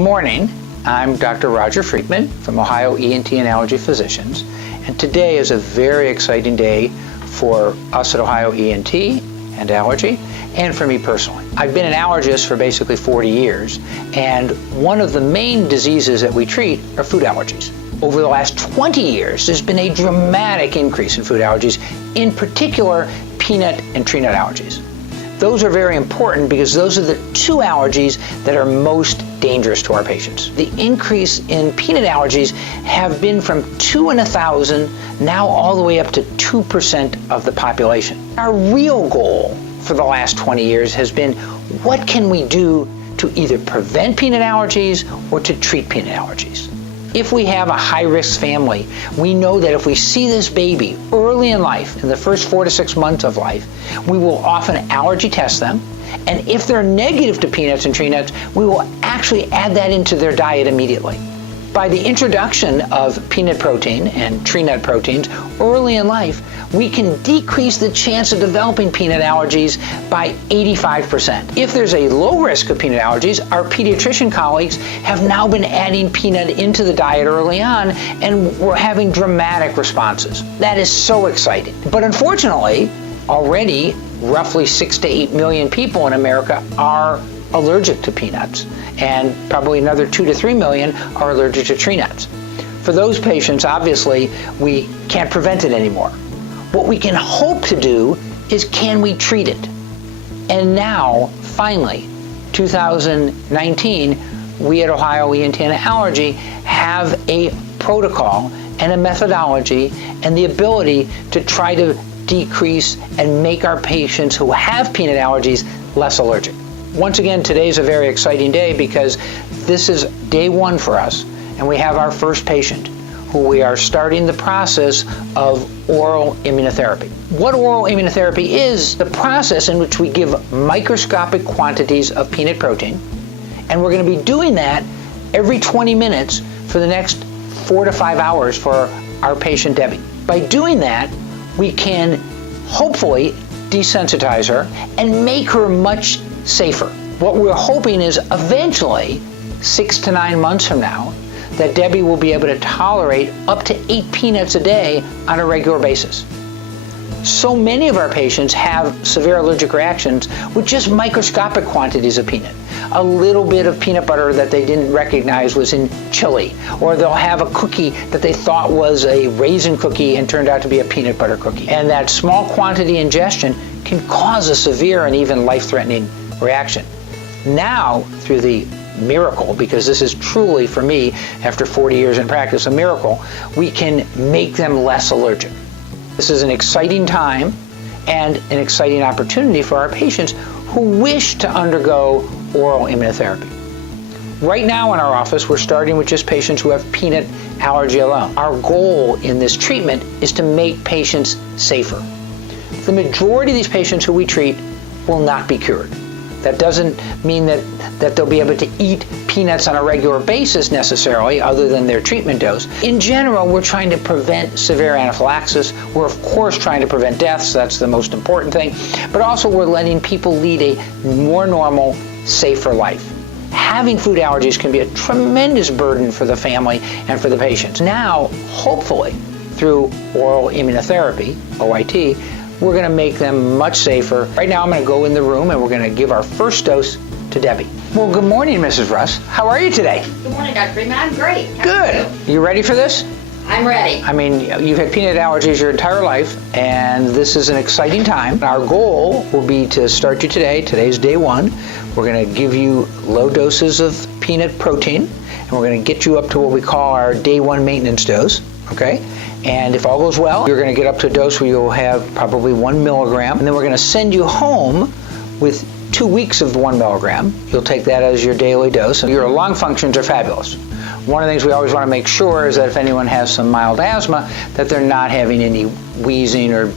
Good morning. I'm Dr. Roger Friedman from Ohio ENT and Allergy Physicians, and today is a very exciting day for us at Ohio ENT and Allergy, and for me personally. I've been an allergist for basically 40 years, and one of the main diseases that we treat are food allergies. Over the last 20 years, there's been a dramatic increase in food allergies, in particular peanut and tree nut allergies. Those are very important because those are the two allergies that are most dangerous to our patients. The increase in peanut allergies have been from 2 in 1,000 now all the way up to 2% of the population. Our real goal for the last 20 years has been, what can we do to either prevent peanut allergies or to treat peanut allergies? If we have a high-risk family, we know that if we see this baby early in life, in the first 4 to 6 months of life, we will often allergy test them, and if they're negative to peanuts and tree nuts, we will actually add that into their diet immediately. By the introduction of peanut protein and tree nut proteins early in life, we can decrease the chance of developing peanut allergies by 85%. If there's a low risk of peanut allergies, our pediatrician colleagues have now been adding peanut into the diet early on, and we're having dramatic responses. That is so exciting. But unfortunately, already roughly 6 to 8 million people in America are allergic to peanuts, and probably another 2 to 3 million are allergic to tree nuts. For those patients, obviously, we can't prevent it anymore. What we can hope to do is, can we treat it? And now, finally, 2019, we at Ohio ENT and Allergy have a protocol and a methodology and the ability to try to decrease and make our patients who have peanut allergies less allergic. Once again, today's a very exciting day because this is day one for us, and we have our first patient who we are starting the process of oral immunotherapy. What oral immunotherapy is the process in which we give microscopic quantities of peanut protein, and we're going to be doing that every 20 minutes for the next 4 to 5 hours for our patient Debbie. By doing that, we can hopefully desensitize her and make her much safer. What we're hoping is eventually, 6 to 9 months from now, that Debbie will be able to tolerate up to 8 peanuts a day on a regular basis. So many of our patients have severe allergic reactions with just microscopic quantities of peanut. A little bit of peanut butter that they didn't recognize was in chili, or they'll have a cookie that they thought was a raisin cookie and turned out to be a peanut butter cookie. And that small quantity ingestion can cause a severe and even life-threatening reaction. Now, through the miracle, because this is truly, for me, after 40 years in practice, a miracle, we can make them less allergic. This is an exciting time and an exciting opportunity for our patients who wish to undergo oral immunotherapy. Right now in our office, we're starting with just patients who have peanut allergy alone. Our goal in this treatment is to make patients safer. The majority of these patients who we treat will not be cured. That doesn't mean that they'll be able to eat peanuts on a regular basis necessarily, other than their treatment dose. In general, we're trying to prevent severe anaphylaxis. We're of course trying to prevent deaths. That's the most important thing. But also we're letting people lead a more normal, safer life. Having food allergies can be a tremendous burden for the family and for the patients. Now, hopefully, through oral immunotherapy, OIT, we're going to make them much safer. Right now, I'm going to go in the room and we're going to give our first dose to Debbie. Well, good morning, Mrs. Russ. How are you today? Good morning, Dr. Friedman. I'm great. Good. You ready for this? I'm ready. I mean, you've had peanut allergies your entire life, and this is an exciting time. Our goal will be to start you today. Today's day one. We're going to give you low doses of peanut protein, and we're going to get you up to what we call our day one maintenance dose, okay? And if all goes well, you're going to get up to a dose where you'll have probably 1 milligram, and then we're going to send you home with 2 weeks of 1 milligram. You'll take that as your daily dose, and your lung functions are fabulous. One of the things we always want to make sure is that if anyone has some mild asthma, that they're not having any wheezing or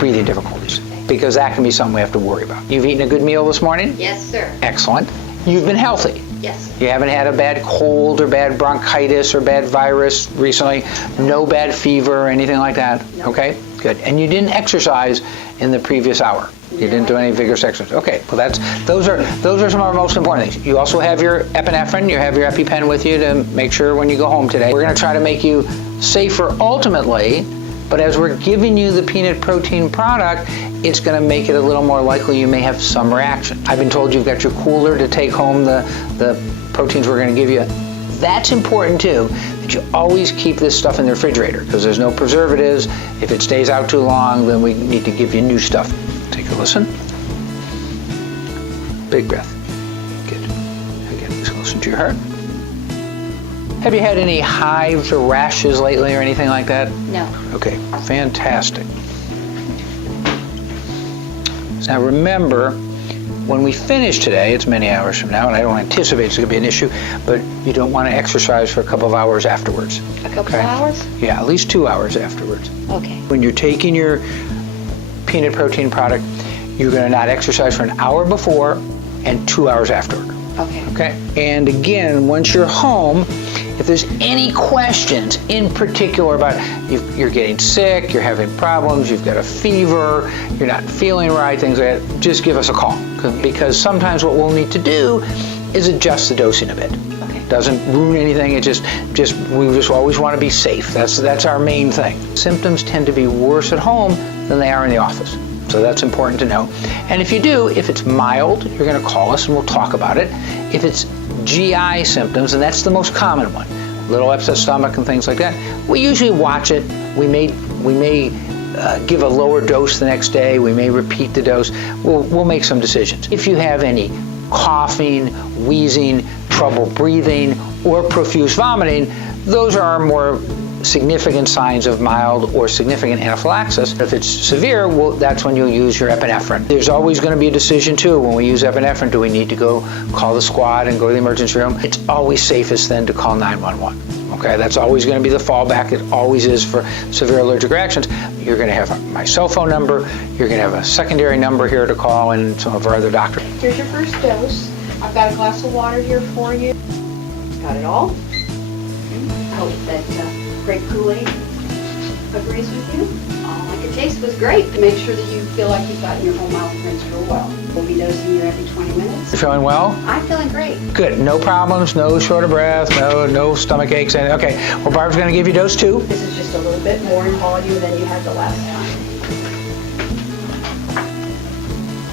breathing difficulties, because that can be something we have to worry about. You've eaten a good meal this morning? Yes, sir. Excellent. You've been healthy? Yes. You haven't had a bad cold or bad bronchitis or bad virus recently? No bad fever or anything like that? No. Okay, good. And you didn't exercise in the previous hour. You didn't do any vigorous exercise. Okay, well those are some of our most important things. You also have your epinephrine, you have your EpiPen with you to make sure when you go home today. We're going to try to make you safer ultimately, but as we're giving you the peanut protein product, it's going to make it a little more likely you may have some reaction. I've been told you've got your cooler to take home the proteins we're going to give you. That's important too, that you always keep this stuff in the refrigerator because there's no preservatives. If it stays out too long, then we need to give you new stuff. Take a listen. Big breath. Good. Again, just listen to your heart. Have you had any hives or rashes lately or anything like that? No. Okay, fantastic. Now remember, when we finish today, it's many hours from now, and I don't anticipate it's going to be an issue, but you don't want to exercise for a couple of hours afterwards. A couple of hours? Yeah, at least 2 hours afterwards. Okay. When you're taking your peanut protein product, you're going to not exercise for an hour before and 2 hours afterward. Okay. Okay? And again, once you're home, if there's any questions in particular about you're getting sick, you're having problems, you've got a fever, you're not feeling right, things like that, just give us a call. Because sometimes what we'll need to do is adjust the dosing a bit. Okay. Doesn't ruin anything, we just always want to be safe. That's our main thing. Symptoms tend to be worse at home than they are in the office. So that's important to know. And if you do, if it's mild, you're going to call us and we'll talk about it. If it's GI symptoms, and that's the most common one, little upset stomach and things like that, we usually watch it. We may give a lower dose the next day. We may repeat the dose. We'll make some decisions. If you have any coughing, wheezing, trouble breathing, or profuse vomiting, those are more significant signs of mild or significant anaphylaxis. If it's severe, that's when you'll use your epinephrine. There's always going to be a decision too when we use epinephrine. Do we need to go call the squad and go to the emergency room? It's always safest then to call 911. Okay, that's always going to be the fallback. It always is for severe allergic reactions. You're going to have my cell phone number. You're going to have a secondary number here to call and some of our other doctors. Here's your first dose. I've got a glass of water here for you. Got it all? I hope that grape Kool-Aid agrees with you. Oh, like the taste was great. Make sure that you feel like you've gotten your whole mouth rinsed real well. We'll be dosing you every 20 minutes. You feeling well? I'm feeling great. Good. No problems, no short of breath, no stomach aches. Okay. Well, Barb's going to give you dose 2. This is just a little bit more in volume than you had the last time.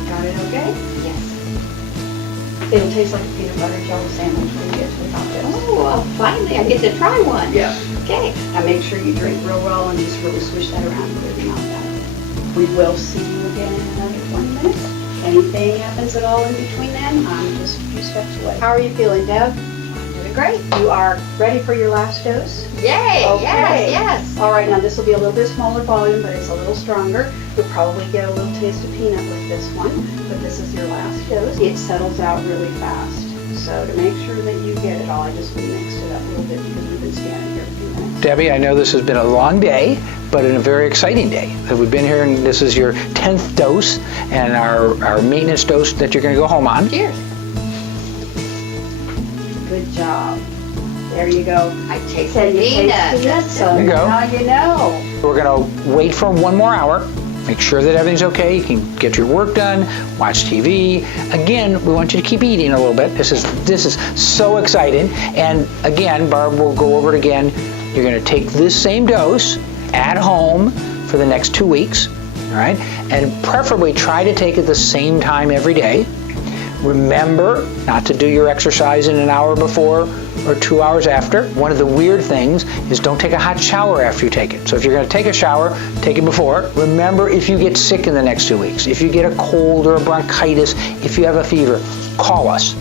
Got it okay? Yes. It'll taste like a peanut butter and jelly sandwich when you get to the top this. Oh, well, finally I get to try one. Yeah. Okay. Now make sure you drink real well and just really swish that around and clear your mouth out. We will see you again in another 20 minutes. Anything happens at all in between then, I'm just a few steps away. How are you feeling, Deb? I'm doing great. You are ready for your last dose? Yay! Okay. Yes. All right, now this will be a little bit smaller volume, but it's a little stronger. You'll probably get a little taste of peanut with this one, but this is your last dose. It settles out really fast. So to make sure that you get it all, I just mixed it up a little bit because we've been standing here a few minutes. Debbie, I know this has been a long day, but a very exciting day. We've been here, and this is your 10th dose, and our maintenance dose that you're going to go home on. Cheers. Good job. There you go. I taste Can you taste peanuts. peanuts? So There you go. now you know. We're going to wait for 1 more hour, make sure that everything's okay. You can get your work done, watch TV. Again, we want you to keep eating a little bit. This is so exciting. And again, Barb will go over it again. You're going to take this same dose at home for the next 2 weeks, all right? And preferably try to take it the same time every day. Remember not to do your exercise in an hour before or 2 hours after. One of the weird things is don't take a hot shower after you take it. So if you're going to take a shower, take it before. Remember, if you get sick in the next 2 weeks, if you get a cold or a bronchitis, if you have a fever, call us.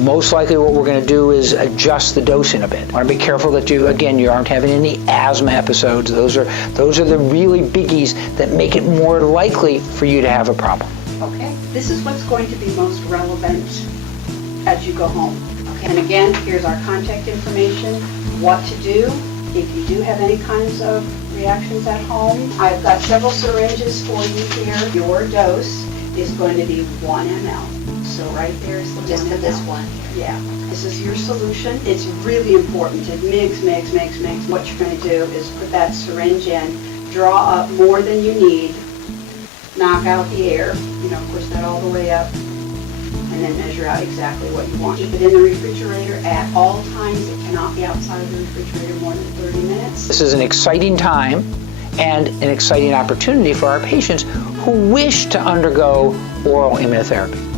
Most likely what we're going to do is adjust the dosing a bit. Want to be careful that you aren't having any asthma episodes. Those are the really biggies that make it more likely for you to have a problem. Okay. This is what's going to be most relevant as you go home. Okay. And again, here's our contact information, what to do if you do have any kinds of reactions at home. I've got several syringes for you here. Your dose is going to be 1 ml. So right there is the Just 1 for this ml. one. Yeah, this is your solution. It's really important to mix. What you're going to do is put that syringe in, draw up more than you need, knock out the air, of course not all the way up, and then measure out exactly what you want. Keep it in the refrigerator at all times. It cannot be outside of the refrigerator more than 30 minutes. This is an exciting time and an exciting opportunity for our patients who wish to undergo oral immunotherapy.